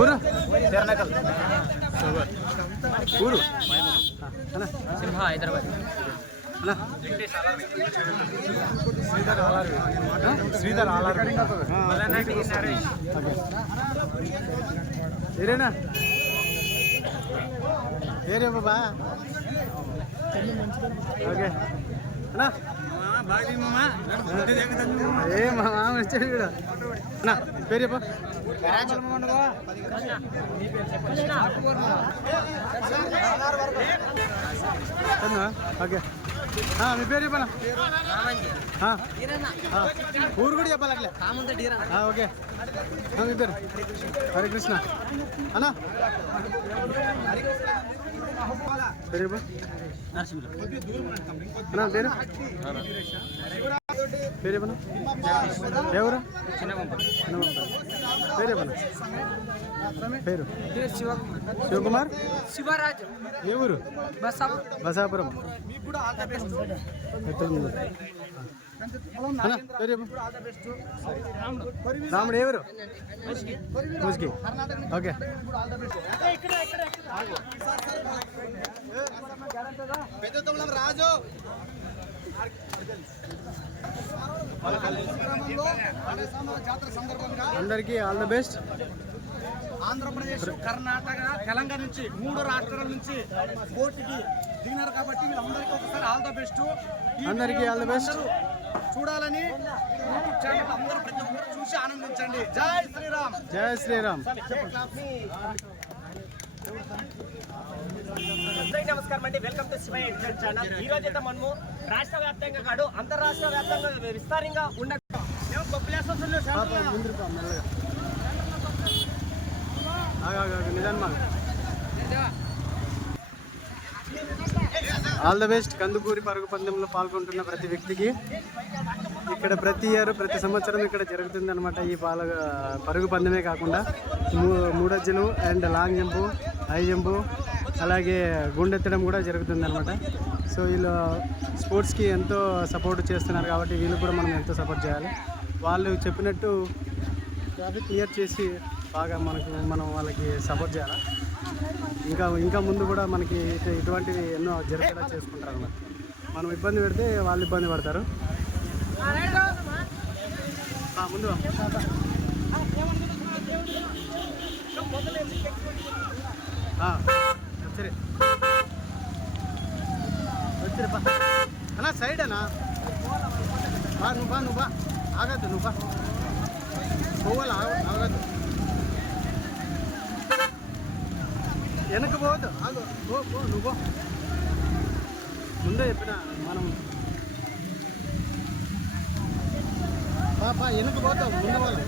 ఊరు ఊరు సింహ హైదరాబాద్ శ్రీధర్ ఏరేనా ఏరే బాబా ఓకే అన్నా ఏ మా మామ వచ్చాడు కూడా అన్నా పేరు చెప్ప ఓకే మీ పేరు చెప్పనా ఊరు కూడా చెప్పాలి అట్లే ఓకే మీ పేరు హరికృష్ణ అన్నా పేరు చెప్ప అన్నా పేరు పేరు చెప్పనా ఎవరు పేరు చెప్పనా పేరు శివకుమార్ శివరాజు ఏ ఊరు బసాపురం పేరు రాముడు ఎవరు ముస్కి ఓకే రాజు అందరికీ all the best. Andhra Pradesh, Karnataka, Telangana నుంచి 3 రాష్ట్రాల నుంచి పోటీకి దిగినారు కాబట్టి వీళ్ళందరికీ ఒకసారి ఆల్ ద బెస్ట్. అందరికీ ఆల్ ద బెస్ట్. చూడాలని యూట్యూబ్ ఛానల్ అందరూ ప్రతి ఒక్కరు చూసి ఆనందించండి. జై శ్రీరామ్. జై శ్రీరామ్. నమస్కారం అండి, welcome to Shiva education channel. ఈ రోజు అయితే మనము రాష్ట్ర వ్యాప్తంగా కాదు అంతర్రాష్ట్ర వ్యాప్తంగా విస్తారంగా ఉన్న ఆల్ ద బెస్ట్. కందుకూరి పరుగు పందెంలో పాల్గొంటున్న ప్రతి వ్యక్తికి ఇక్కడ ప్రతి ఇయర్ ప్రతి సంవత్సరం ఇక్కడ జరుగుతుంది అనమాట. ఈ పరుగు పందెమే కాకుండా మూడజ్జలు and long jump, high jump, అలాగే గుండెత్తడం కూడా జరుగుతుంది అనమాట. సో వీళ్ళు స్పోర్ట్స్కి ఎంతో సపోర్ట్ చేస్తున్నారు కాబట్టి వీళ్ళు కూడా మనం ఎంతో సపోర్ట్ చేయాలి. వాళ్ళు చెప్పినట్టు ట్రాఫిక్ క్లియర్ చేసి బాగా మనం వాళ్ళకి సపోర్ట్ చేయాలి. ఇంకా ముందు కూడా మనకి ఇటువంటివి ఎన్నో జరిగేలా చేసుకుంటారు అన్నమాట. మనం ఇబ్బంది పెడితే వాళ్ళు ఇబ్బంది పడతారు. ముందు సరే వచ్చి బా అన్నా సైడ్ అన్నా నువ్వు బా ఆగద్దు, నువ్వు బా పోవాలి, ఆగద్దు, వెనక్కి పోవద్దు, ఆగు, పో నువ్వు పో. ముందే చెప్పిన మనం బా వెనక్కి పోతావు, ముందు వాళ్ళు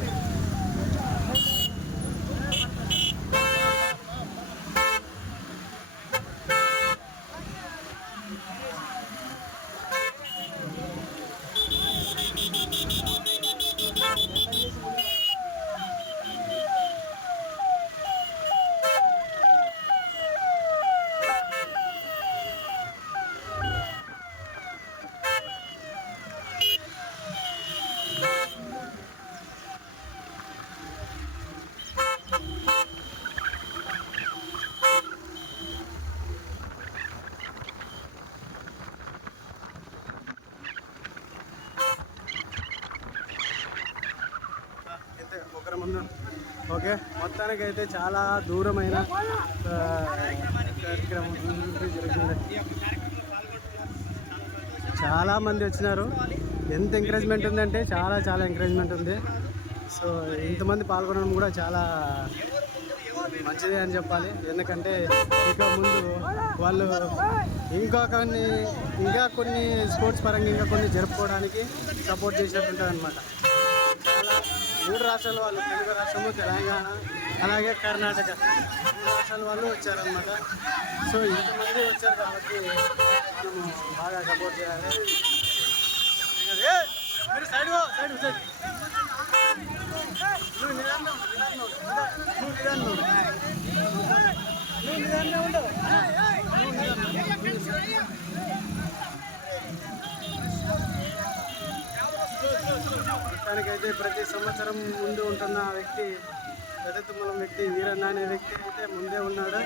ఒకరి ముందు. ఓకే, మొత్తానికి అయితే చాలా దూరమైన కార్యక్రమం జరుగుతుంది. చాలామంది వచ్చినారు. ఎంత ఎంకరేజ్మెంట్ ఉందంటే చాలా ఎంకరేజ్మెంట్ ఉంది. సో ఇంతమంది పాల్గొనడం కూడా చాలా మంచిదే అని చెప్పాలి. ఎందుకంటే ఇక ముందు వాళ్ళు ఇంకా కొన్ని స్పోర్ట్స్ పరంగా ఇంకా కొన్ని జరుపుకోవడానికి సపోర్ట్ చేసినట్టుంటుంది అనమాట. చాలా 3 రాష్ట్రాల వాళ్ళు, తెలుగు రాష్ట్రము, తెలంగాణ, అలాగే కర్ణాటక, 3 రాష్ట్రాల వాళ్ళు వచ్చారనమాట. సో ఇంతమంది వచ్చారు కాబట్టి మనము బాగా సపోర్ట్ చేయాలి. మీరు సైడ్ మొత్తానికైతే ప్రతి సంవత్సరం ముందు ఉంటున్న వ్యక్తి పెద్ద తుమ్మలం వ్యక్తి వీరన్న అనే వ్యక్తి అయితే ముందే ఉన్నాడు.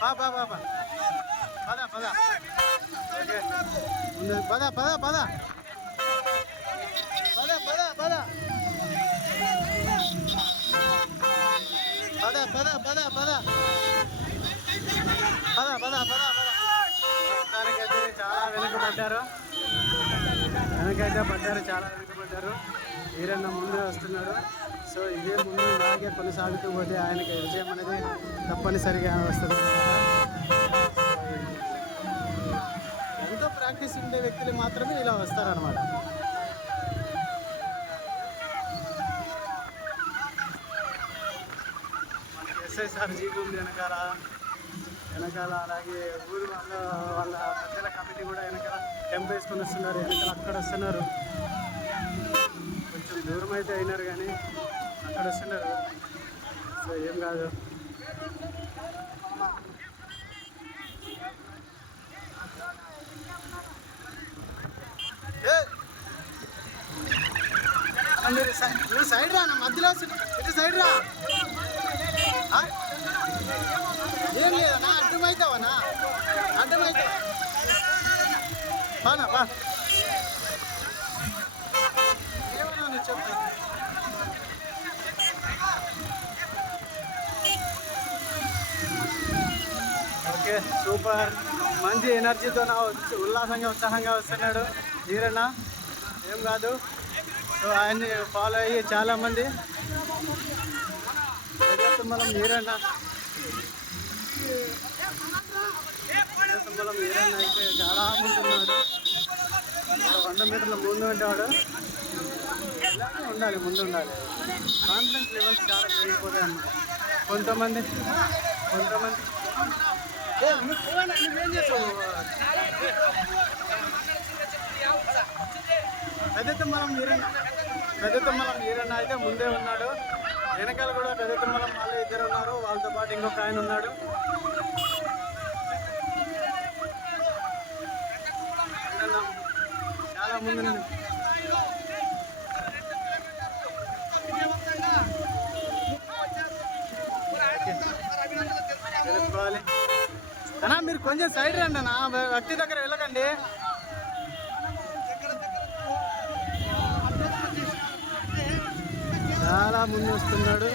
పద పద ఓకే ముందు పద పద పద పద పద పద పద పద పద పద పద పద పద మొత్తానికైతే చాలా వెనుకబడ్డారు, చాలా వెనుకబడ్డారు. వీరన్న ముందే వస్తున్నాడు. సో ఇదే ముందు ఇలాగే కొనసాగుతూ పోతే ఆయనకి విజయం అనేది తప్పనిసరిగా వస్తుంది. ఎంతో ప్రాక్టీస్ ఉండే వ్యక్తులు మాత్రమే ఇలా వస్తారనమాట. ఎస్ఐసార్ జీబీ ఉంది వెనకాల, అలాగే ఊరు వాళ్ళ పెద్దల కమిటీ కూడా వెనకాల టెంప్ వేసుకొని వస్తున్నారు. వెనకాల అక్కడ వస్తున్నారు, కొంచెం దూరం అయితే అయినారు కానీ అక్కడ వస్తున్నారు. సో ఏం కాదు. నువ్వు సైడ్ రా, నా మధ్యలో ఇటు సైడ్ రా. ఏం లేదన్నా, అడ్డమవుతావన్నా, అడ్డమవుతావు. బానా బా ఏమన్నా నువ్వు చెప్తా. ఓకే సూపర్, మంచి ఎనర్జీతో ఉల్లాసంగా ఉత్సాహంగా వస్తున్నాడు వీరన్న. ఏం కాదు. సో ఆయన్ని ఫాలో అయ్యి చాలామంది తుమ్మలం వీరన్న అయితే చాలా ముందు ఉన్నాడు. 100 మీటర్ల ముందు ఉంటాడు. ఇలాగే ఉండాలి, ముందు ఉండాలి. కాన్ఫిడెన్స్ లెవెల్స్ చాలా పెరిగిపోతాయి అన్నమాట. కొంతమంది నువ్వేం చేసావు? పెద్ద తుమ్మలం వీరన్న అయితే ముందే ఉన్నాడు. వెనకాల కూడా పెద్ద తుమ్మలం వాళ్ళు ఇద్దరు ఉన్నారు. వాళ్ళతో పాటు ఇంకొక ఆయన ఉన్నాడు. చాలా ముందు తెలుసుకోవాలి అన్నా. మీరు కొంచెం సైడ్ రండి అన్న, వ్యక్తి దగ్గర వెళ్ళకండి. చాలా ముందు వస్తున్నాడు.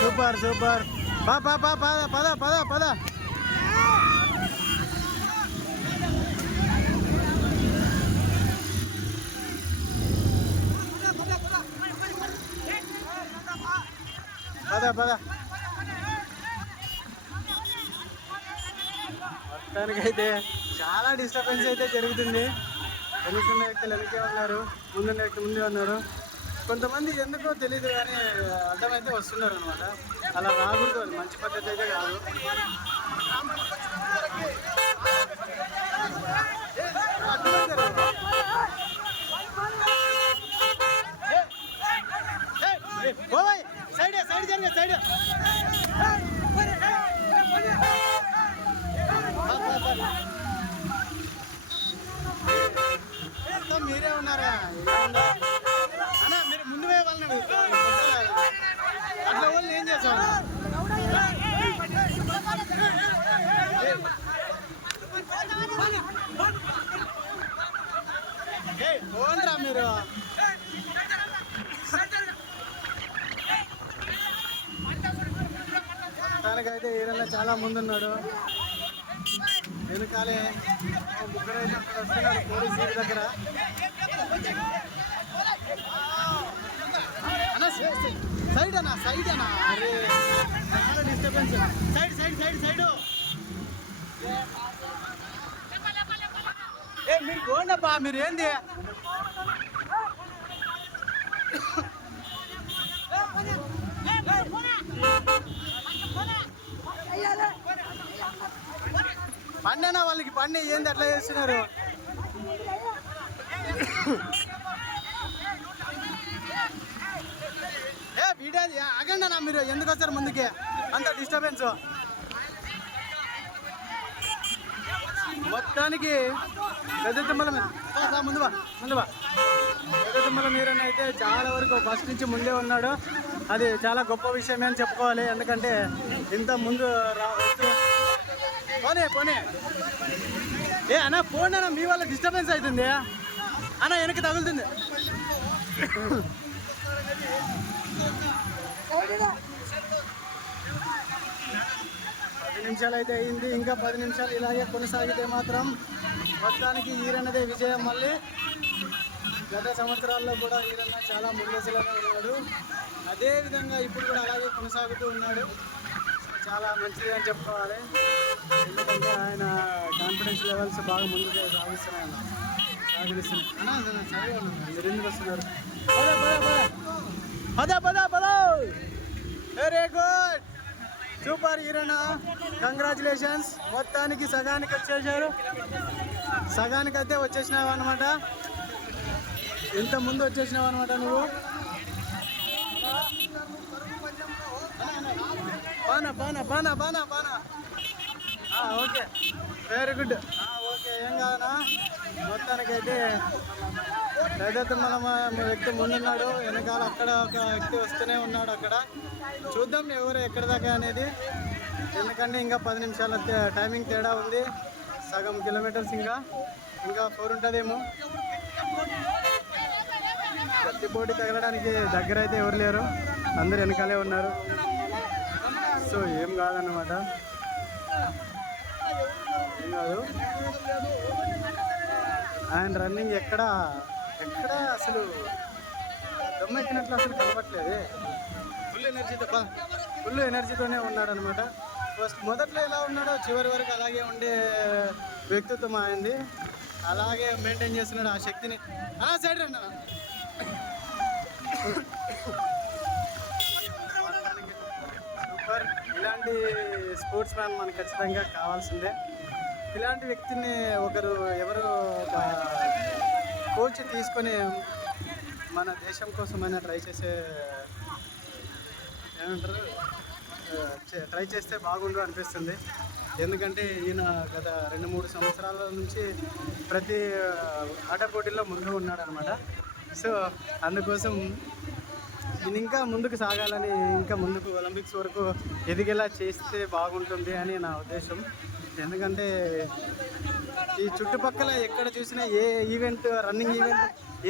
Super super. పద పద పద పద. మొత్తానికైతే చాలా డిస్టర్బెన్స్ అయితే జరుగుతుంది. వెనుకున్న వ్యక్తులు వెనకే ఉన్నారు, ముందున్న వ్యక్తి ముందే ఉన్నారు. కొంతమంది ఎందుకో తెలియదు కానీ అర్థమైతే వస్తున్నారు అనమాట. అలా రాకూడదు, అది మంచి పద్ధతి అయితే కాదు. సైడ్ జరిగే సైడ్ మీరే ఉన్నారా అన్నా? మీరు ముందు పోయే వాళ్ళని అట్లా వాళ్ళు ఏం చేసావు? పోండ్రా మీరు. మొత్తానికైతే ఈయన చాలా ముందున్నాడు. వెనకాలే ముగ్గురైతే అక్కడ వస్తున్నారు పోలీస్ సీట్ దగ్గర. అన్నా సైడ్ అన్నా అరే చాలా డిస్టర్బెన్స్. సైడ్ మీరు పోండబ్బా. మీరు ఏంది పండేనా వాళ్ళకి పండి ఏంది అట్లా చేస్తున్నారు? వీడియో ఆగండి అన్న, మీరు ఎందుకు వస్తారు ముందుకే? అంత డిస్టర్బెన్స్. మొత్తానికి పెద్ద ముందు బా పెద్దతుమ్మల మీరన్న అయితే చాలా వరకు ఫస్ట్ నుంచి ముందే ఉన్నాడు. అది చాలా గొప్ప విషయమే అని చెప్పుకోవాలి. ఎందుకంటే ఇంత ముందు పోనే ఏ అన్న పోండి అన్న, మీ వల్ల డిస్టర్బెన్స్ అవుతుంది అన్న, వెనక్కి తగులుతుంది. 10 నిమిషాలు అయితే అయింది. ఇంకా 10 నిమిషాలు ఇలాగే కొనసాగితే మాత్రం మొత్తానికి ఈరన్నదే విజయం. మళ్ళీ గత సంవత్సరాల్లో కూడా ఈరన్న చాలా ముందసలోనే ఉన్నాడు. అదేవిధంగా ఇప్పుడు కూడా అలాగే కొనసాగుతూ ఉన్నాడు. చాలా మంచిది అని చెప్పుకోవాలి. ఎందుకంటే ఆయన కాన్ఫిడెన్స్ లెవెల్స్ బాగా ముందుకు సాగిస్తున్నాయి. మీరు ఎందుకు వస్తున్నారు? Very good, super Eeranna, congratulations. మొత్తానికి సగానికి వచ్చేసారు. సగానికి అయితే వచ్చేసినావు అనమాట. ఇంత ముందు వచ్చేసినావు అనమాట నువ్వు. బానా ఓకే, వెరీ గుడ్. ఓకే, ఏం కాదనా. మొత్తానికైతే పెద్దతుమ్మల వ్యక్తి ముందున్నాడు, వెనకాల అక్కడ ఒక వ్యక్తి వస్తూనే ఉన్నాడు. అక్కడ చూద్దాం ఎవరు ఎక్కడ దాకా అనేది. ఎందుకంటే ఇంకా 10 నిమిషాల టైమింగ్ తేడా ఉంది. సగం కిలోమీటర్స్ ఇంకా 4 ఉంటుందేమో. కత్తి పోటీ తగలడానికి దగ్గర అయితే ఎవరు లేరు, అందరు వెనకాలే ఉన్నారు. సో ఏం కాదన్నమాట, ఏం కాదు. ఆయన రన్నింగ్ ఎక్కడ అసలు దమ్మెక్కినట్లు అసలు కనపట్లేదు. ఫుల్ ఎనర్జీతోనే ఉన్నాడు అనమాట. మొదట్లో ఎలా ఉన్నాడో చివరి వరకు అలాగే ఉండే వ్యక్తిత్వం అయింది. అలాగే మెయింటైన్ చేస్తున్నాడు ఆ శక్తిని. సైడ్ రండి. సూపర్. ఇలాంటి స్పోర్ట్స్ మ్యాన్ మనకు ఖచ్చితంగా కావాల్సిందే. ఇలాంటి వ్యక్తిని ఎవరు ఒక కోచ్ తీసుకొని మన దేశం కోసమైనా ట్రై చేస్తే బాగుండు అనిపిస్తుంది. ఎందుకంటే ఈయన గత 2-3 సంవత్సరాల నుంచి ప్రతి ఆట పోటీల్లో ముందు ఉన్నాడు అనమాట. సో అందుకోసం దీన్ని ఇంకా ముందుకు సాగాలని, ఇంకా ముందుకు ఒలింపిక్స్ వరకు ఎదిగేలా చేస్తే బాగుంటుంది అని నా ఉద్దేశం. ఎందుకంటే ఈ చుట్టుపక్కల ఎక్కడ చూసినా ఏ ఈవెంట్, రన్నింగ్ ఈవెంట్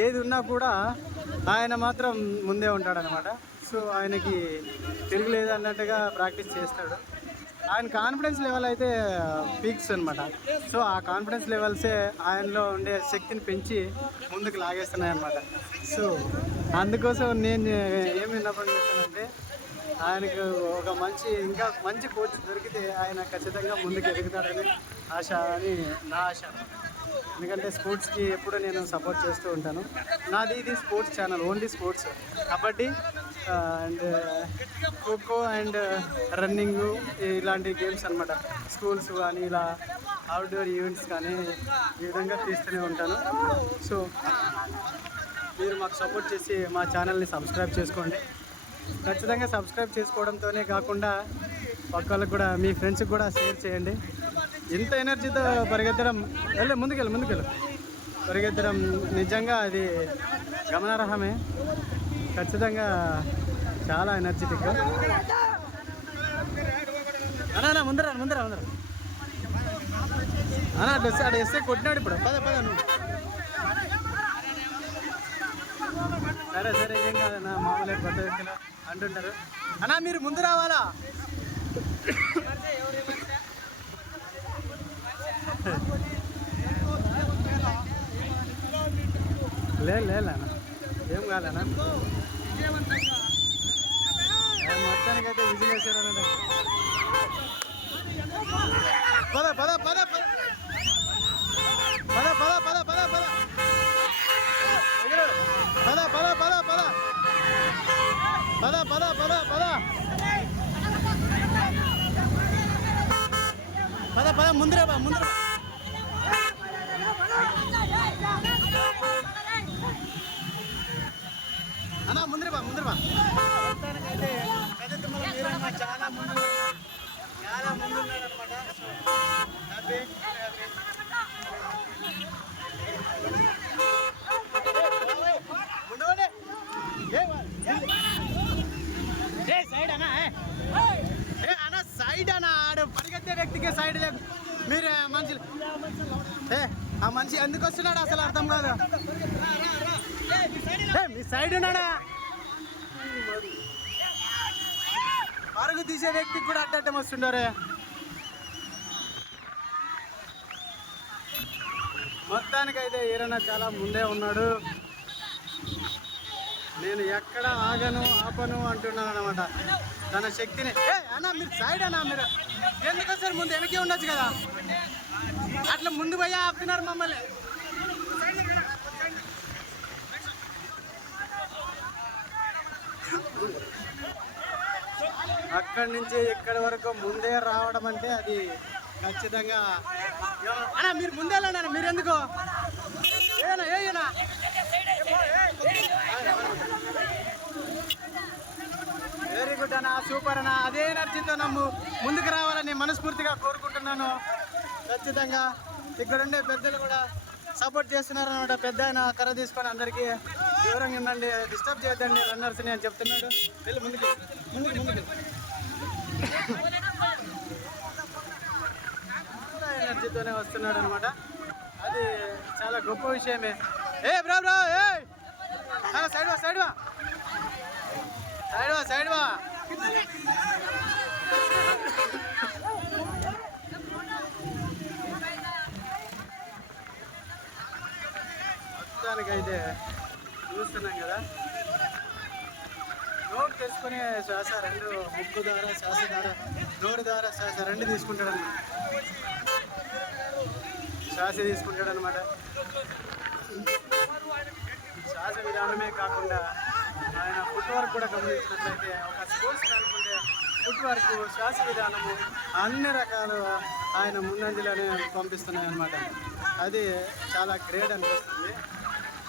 ఏది ఉన్నా కూడా ఆయన మాత్రం ముందే ఉంటాడనమాట. సో ఆయనకి తిరుగులేదు అన్నట్టుగా ప్రాక్టీస్ చేస్తాడు. ఆయన కాన్ఫిడెన్స్ లెవెల్ అయితే పీక్స్ అనమాట. సో ఆ కాన్ఫిడెన్స్ లెవెల్సే ఆయనలో ఉండే శక్తిని పెంచి ముందుకు లాగేస్తున్నాయి అన్నమాట. సో అందుకోసం నేను ఏం విన్నపం చేస్తానంటే, ఆయనకు ఒక ఇంకా మంచి కోచ్ దొరికితే ఆయన ఖచ్చితంగా ముందుకు ఎదుగుతాడని ఆశ అని నా ఆశ. ఎందుకంటే స్పోర్ట్స్కి ఎప్పుడు నేను సపోర్ట్ చేస్తూ ఉంటాను. నాది ఇది sports channel, only sports, kabaddi and kho kho and running, ఇలాంటి గేమ్స్ అనమాట. స్కూల్స్ కానీ ఇలా అవుట్డోర్ ఈవెంట్స్ కానీ ఈ విధంగా తీస్తూనే ఉంటాను. సో మీరు మాకు సపోర్ట్ చేసి మా ఛానల్ని సబ్స్క్రైబ్ చేసుకోండి. ఖచ్చితంగా సబ్స్క్రైబ్ చేసుకోవడంతోనే కాకుండా పక్కలకు కూడా, మీ ఫ్రెండ్స్కి కూడా షేర్ చేయండి. ఇంత ఎనర్జీతో పరిగెత్తడం, ముందుకెళ్ళు పరిగెత్తడం నిజంగా అది గమనార్హమే. ఖచ్చితంగా చాలా ఎనర్జెటిక్గా. అన్నా ముందర అన్నా అటు ఎస్ఏ కొట్టినాడు ఇప్పుడు. పద నువ్వు. సరే ఏం కాదన్నా, మామూలుగా కొత్త వ్యక్తులు అంటుంటారు. అన్నా మీరు ముందు రావాలా? లేనా ఏం కాదన్నా, మొత్తానికైతే విజిల్ వేసారన్న. పద పద పద పద పద పద పద పద పద పద పద పద పద పద పద పద పద పద ముందర అన్నా ముందర బా మొత్తానికైతే పెద్దతుమ్మల వీరన్న చాలా ముందు ఉన్నాడు అనమాట. హ్యాపీ సైడ్ అన్నా అన్న సైడ్ అన్న ఆడు పరిగెత్తే వ్యక్తికి సైడ్ లేదు. మీరు మనిషి ఆ మనిషి ఎందుకు వస్తున్నాడు అసలు అర్థం కాదు. మీ సైడ్ ఉన్నాడా? పరుగు తీసే వ్యక్తికి కూడా అడ్డట్టం వస్తుండారే. మొత్తానికైతే ఈరన్న చాలా ముందే ఉన్నాడు. నేను ఎక్కడ ఆగను ఆపను అంటున్నాను అనమాట తన శక్తిని. అన్నా మీరు సైడ్ అన్నా, మీరు ఎందుకు వస్తారు? ముందు వెనకే ఉండొచ్చు కదా, అట్లా ముందు పోయి ఆపుతున్నారు మమ్మల్ని. అక్కడి నుంచి ఇక్కడి వరకు ముందే రావడం అంటే అది ఖచ్చితంగా. అన్నా మీరు ముందే వెళ్ళండి, మీరు ఎందుకు? ఏనా వెరీ గుడ్ అన్న, సూపర్ అన్న. అదే ఎనర్జీతో ముందుకు రావాలని మనస్ఫూర్తిగా కోరుకుంటున్నాను. ఖచ్చితంగా ఇక్కడ ఉండే పెద్దలు కూడా సపోర్ట్ చేస్తున్నారు అనమాట. పెద్ద ఆయన కర్ర తీసుకొని అందరికీ దూరంగా ఉండండి, డిస్టర్బ్ చేయొద్దండి రన్నర్స్ని అని చెప్తున్నాడు. వెళ్ళి ముందుకు ఎనర్జీతోనే వస్తున్నాడు అనమాట. అది చాలా గొప్ప విషయమే. బ్రో సైడ్ వా సైడ్ వా సైడ్ వా. మొత్తానికైతే చూస్తున్నాం కదా, నోట్ చేసుకునే శ్వాస రెండు, ముక్కు ద్వారా శ్వాస ద్వారా, నోరు ద్వారా శ్వాస రెండు తీసుకుంటాడు అనమాట. శ్వాస తీసుకుంటాడు అనమాట. శ్వాస విధానమే కాకుండా ఆయన ఫుట్ వర్క్ కూడా గమనించినట్లయితే, ఒక స్పోర్ట్స్ అనుకుంటే ఫుట్ వర్క్, శ్వాస విధానము అన్ని రకాలు ఆయన ముందంజలోనే పంపిస్తున్నాయి అన్నమాట. అది చాలా గ్రేట్ అనిపిస్తుంది.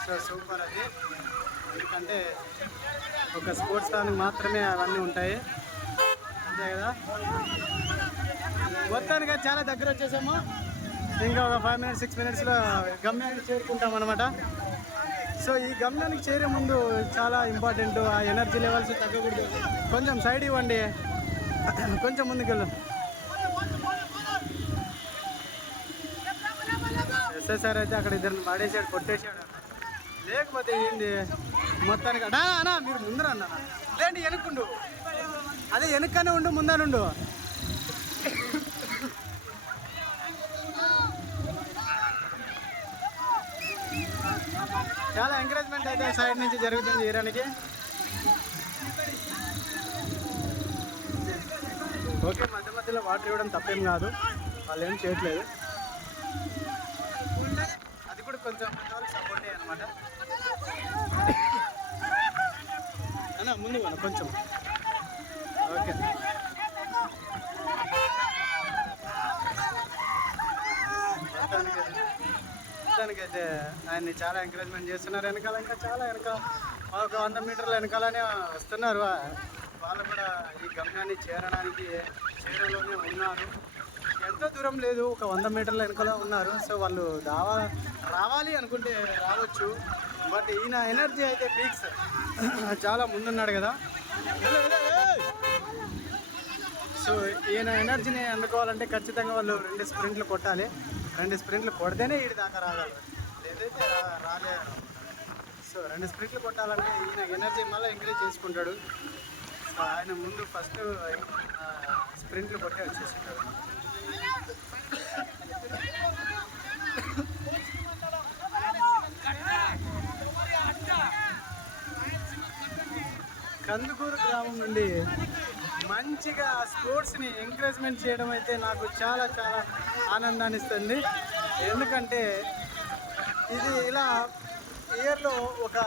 సో సూపర్ అది. ఎందుకంటే ఒక స్పోర్ట్స్ దానికి మాత్రమే అవన్నీ ఉంటాయి, అంతే కదా. మొత్తానికి చాలా దగ్గర వచ్చేసాము. ఇంకా ఒక 5 minutes 6 minutesలో గమ్యానికి చేరుకుంటాం అనమాట. సో ఈ గమ్యానికి చేరే ముందు చాలా ఇంపార్టెంట్, ఆ ఎనర్జీ లెవెల్స్ తగ్గకూడదు. కొంచెం సైడ్ ఇవ్వండి, కొంచెం ముందుకెళ్ళు. ఎస్ఎస్ఆర్ అయితే అక్కడ ఇద్దరిని పడేసాడు, కొట్టేశాడు. లేకపోతే ఏంది మొత్తానికి. అన్నా మీరు ముందర అన్నా లేండి, వెనుక్కుండు. అదే వెనుక్కనే ఉండు, ముందనుండు. చాలా ఎంకరేజ్మెంట్ అయితే సైడ్ నుంచి జరుగుతుంది ఈరానికి. ఓకే, మధ్య మధ్యలో వాటర్ ఇవ్వడం తప్పేం కాదు, వాళ్ళు ఏం చేయట్లేదు. అది కూడా కొంచెం సపోర్టే అనమాట. అన్నా ముందు కొంచెం. ఓకే, మొత్తానికైతే ఆయన్ని చాలా ఎంకరేజ్మెంట్ చేస్తున్నారు. వెనకాల ఇంకా చాలా వెనకాల ఒక 100 మీటర్ల వెనకాలనే వస్తున్నారు. వాళ్ళు కూడా ఈ గమ్యాన్ని చేరలోనే ఉన్నారు. ఎంతో దూరం లేదు, ఒక 100 మీటర్ల వెనకాల ఉన్నారు. సో వాళ్ళు రావాలి అనుకుంటే రావచ్చు. బట్ ఈయన ఎనర్జీ అయితే పీక్స్ చాలా ముందున్నాడు కదా. సో ఈయన ఎనర్జీని అందుకోవాలంటే ఖచ్చితంగా వాళ్ళు 2 స్ప్రింట్లు కొట్టాలి. 2 స్ప్రింట్లు కొడితేనే వీడి దాకా రాగలరు, లేదైతే రాలేరు. సో 2 స్ప్రింట్లు కొట్టాలంటే ఈయన ఎనర్జీ మళ్ళీ ఎంకరేజ్ చేసుకుంటాడు. సో ఆయన ముందు ఫస్ట్ స్ప్రింట్లు కొట్టే వచ్చేసుకుంటాడు. కందుకూరు గ్రామం నుండి మంచిగా స్పోర్ట్స్ని ఎంకరేజ్మెంట్ చేయడం అయితే నాకు చాలా చాలా ఆనందాన్ని ఇస్తుంది. ఎందుకంటే ఇది ఇలా ఇయర్లో ఒక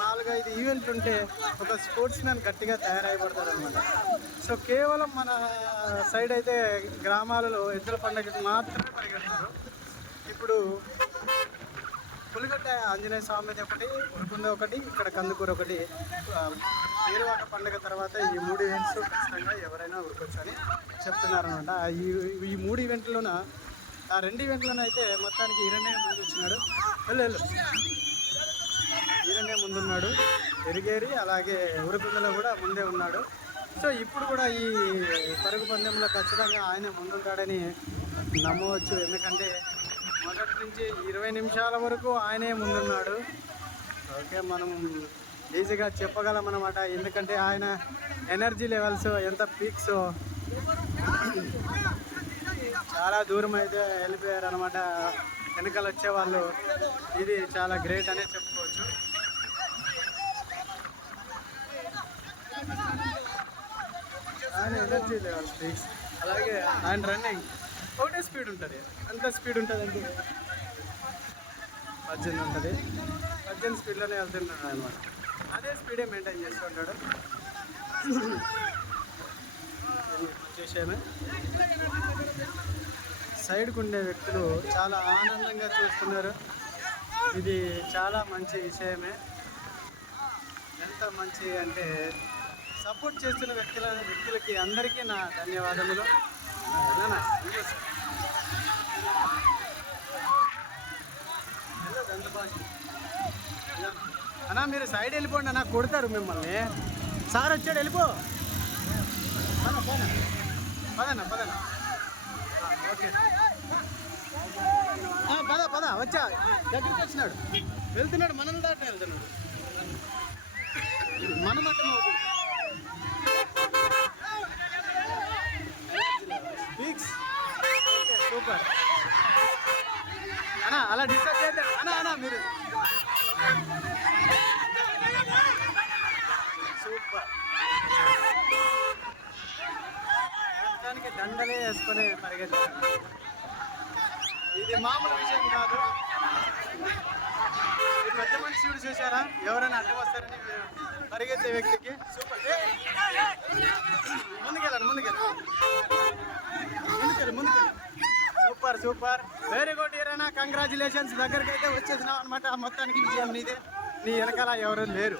4-5 ఈవెంట్లు ఉంటే ఒక స్పోర్ట్స్ మ్యాన్ గట్టిగా తయారైపడతారు అనమాట. సో కేవలం మన సైడ్ అయితే గ్రామాలలో ఎద్దుల పండుగకి మాత్రమే పరిగెడతారు. ఇప్పుడు పులిగట్ట ఆంజనేయ స్వామిది ఒకటి, ఉరుకుంద ఒకటి, ఇక్కడ కందుకూరు ఒకటి. పేరువాక పండుగ తర్వాత ఈ 3 ఈవెంట్స్ ఖచ్చితంగా ఎవరైనా ఉరకొచ్చు అని చెప్తున్నారనమాట. ఈ 3 ఈవెంట్లోన, ఆ 2 ఈవెంట్లోనే అయితే మొత్తానికి ఈరనే ముందు వచ్చినాడు. వెళ్ళు ఈరనే ముందున్నాడు. పెరిగేరి అలాగే ఉరుకుందలో కూడా ముందే ఉన్నాడు. సో ఇప్పుడు కూడా ఈ పరుగు పందెంలో ఖచ్చితంగా ఆయన ముందుంటాడని నమ్మవచ్చు. ఎందుకంటే మొదటి నుంచి 20 నిమిషాల వరకు ఆయనే ముందున్నాడు. ఓకే, మనం ఈజీగా చెప్పగలం అన్నమాట. ఎందుకంటే ఆయన ఎనర్జీ లెవెల్స్ ఎంత పీక్స్, చాలా దూరం అయితే వెళ్ళిపోయారు అనమాట వెనకాల వచ్చేవాళ్ళు. ఇది చాలా గ్రేట్ అనే చెప్పుకోవచ్చు. ఆయన ఎనర్జీ లెవెల్స్ పీక్స్, అలాగే ఆయన రన్నింగ్ ఒకటే స్పీడ్ ఉంటుంది. ఎంత స్పీడ్ ఉంటుంది అంటే 18 ఉంటుంది. 18 స్పీడ్లోనే వెళ్తున్నాడు అనమాట. అదే స్పీడే మెయింటైన్ చేస్తుంటాడు. విషయమే సైడ్కు ఉండే వ్యక్తులు చాలా ఆనందంగా చూస్తున్నారు. ఇది చాలా మంచి విషయమే. ఎంత మంచి అంటే సపోర్ట్ చేస్తున్న వ్యక్తులకి అందరికీ నా ధన్యవాదములు. అన్నా మీరు సైడ్ వెళ్ళిపోండి అన్న, కొడతారు మిమ్మల్ని. సార్ వచ్చాడు, వెళ్ళిపో. పదన్నా పదన్నా. ఓకే పద వచ్చా, దగ్గరికి వచ్చినాడు, వెళ్తున్నాడు. మనల్ని దాటి వెళ్తున్నాడు. మనం అంటే సూపర్ అన్నా, అలా డిస్టర్బ్ చేద్దాం అన్నా మీరు. సూపర్, దానికి దండలే వేసుకొని పరిగెత్తారు. ఇది మామూలు విషయం కాదు. ఈ పెద్ద మనిషి చూసారా, ఎవరైనా అడ్డం వస్తారని పరిగెత్తే వ్యక్తికి. సూపర్, ముందుకెళ్ళండి. సూపర్ సూపర్, వెరీ గుడ్ హీరోనా, కంగ్రాచులేషన్స్. దగ్గరికి అయితే వచ్చేసినావు అనమాట. మొత్తానికి విజయం నీదే. నీ వెనకాల ఎవరు లేరు,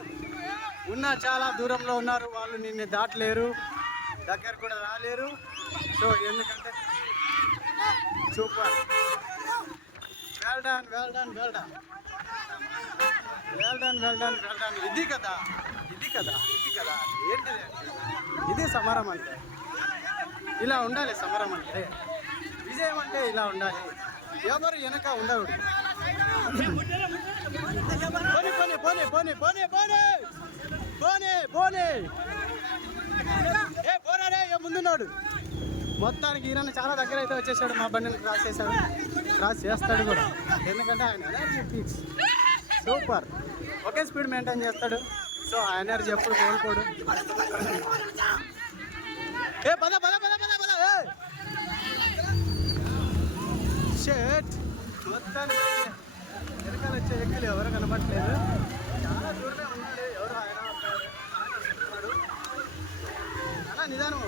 ఉన్నా చాలా దూరంలో ఉన్నారు. వాళ్ళు నిన్ను దాటలేరు, దగ్గర కూడా రాలేరు. సో ఎందుకంటే సూపర్, వెల్ డన్. ఇది కదా ఏంటిది? ఇది సమరం అంటే ఇలా ఉండాలి. సమరం అంటే విజయం అంటే ఇలా ఉండాలి. ఎవరు వెనక ఉండకూడదు. పోనీ ముందున్నాడు. మొత్తానికి ఈయన చాలా దగ్గర అయితే వచ్చేసాడు. మా బండిని క్రాస్ చేస్తాడు కూడా. ఎందుకంటే ఆయన ఎనర్జీ పీక్స్ సూపర్, ఒకే స్పీడ్ మెయింటైన్ చేస్తాడు. సో ఆ ఎనర్జీ ఎప్పుడు కోల్పోడు. పద షేట్. మొత్తానికి వెనకాల వచ్చే వ్యక్తులు ఎవరు కనబడట్లేదు. చాలా దూరమే ఉన్నాడు. ఎవరు ఆయన ఉన్నాడు అలా నిదానం.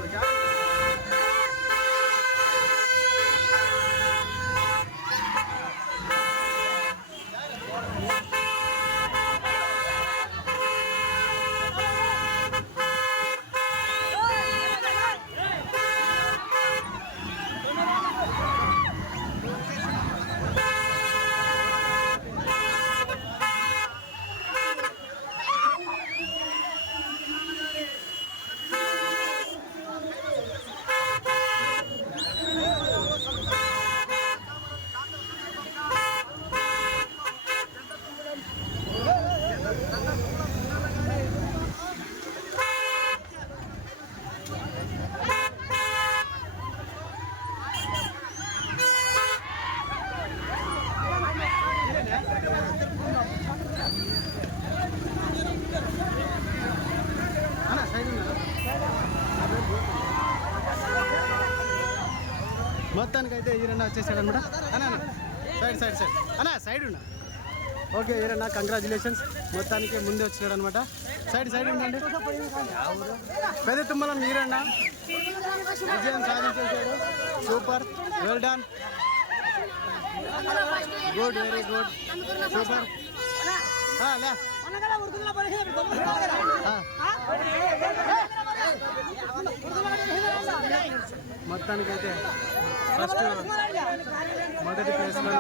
మొత్తానికి అయితే ఈరన్న వచ్చేసాడు అనమాట. అన్న సైడ్ ఉన్నా. Okay Eeranna, congratulations. మొత్తానికి ముందే వచ్చినాడు అనమాట. సైడ్ ఉండండి. పెద్ద తుమ్మలం ఈరన్న విజయం సాధించేసాడు. Super, well done, good, very good, super. లే మొత్తానికైతే ఫస్ట్ మొదటి ప్లేస్లో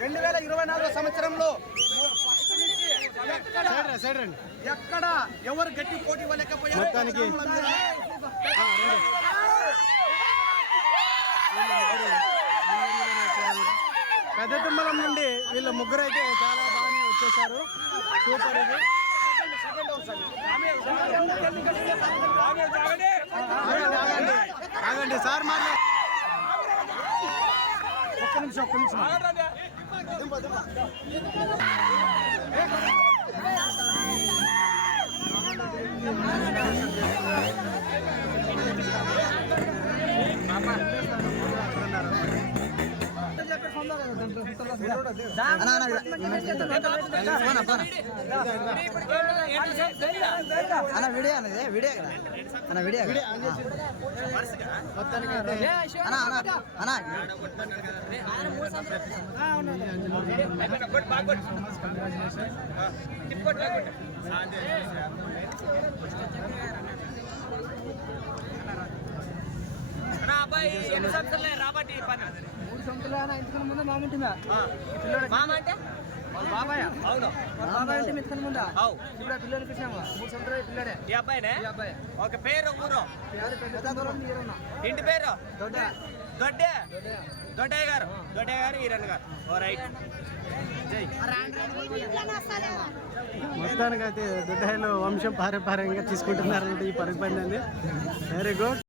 2024 సంవత్సరంలో ఫస్ట్ నుంచి సైడ్ రండి. ఎక్కడ ఎవరు గట్టి పోటీ ఇవ్వలేకపోయారు. మొత్తానికి పెద్ద తుమ్మలం నుండి వీళ్ళ ముగ్గురు అయితే చాలా బాగానే వచ్చేసారు. సూపర్ ఇది. ఆగండి సార్ మాట్లాడు. ఒక్క నిమిషం. అబ్బాయి ఎన్ని సంవత్సరాలే రాబట్టి పని? 3 సంవత్సరాలు ఇంతకు ముందు మామంటుందా మామ అంటే బాబాయ్ అవును బాబాయ్ అంటే ఇంతకు ముందా అవు ఇప్పుడు పిల్లలకి ఇచ్చాము 3 సంవత్సరాలు పిల్లడే ఈ అబ్బాయినే ఈ అబ్బాయి ఒక పేరు ఊరు పెద్ద దూరం తీరున్నా ఇంటి పేరు దొడ్డ దొడ్డయ్య గారు ఈరన్ గారు. ఓ రైట్. జై. మొత్తానికి అయితే దుడ్డాయిలో వంశం పారంపర్యంగా తీసుకుంటున్నారంటే ఈ పరుగు పందాన్ని. Very good.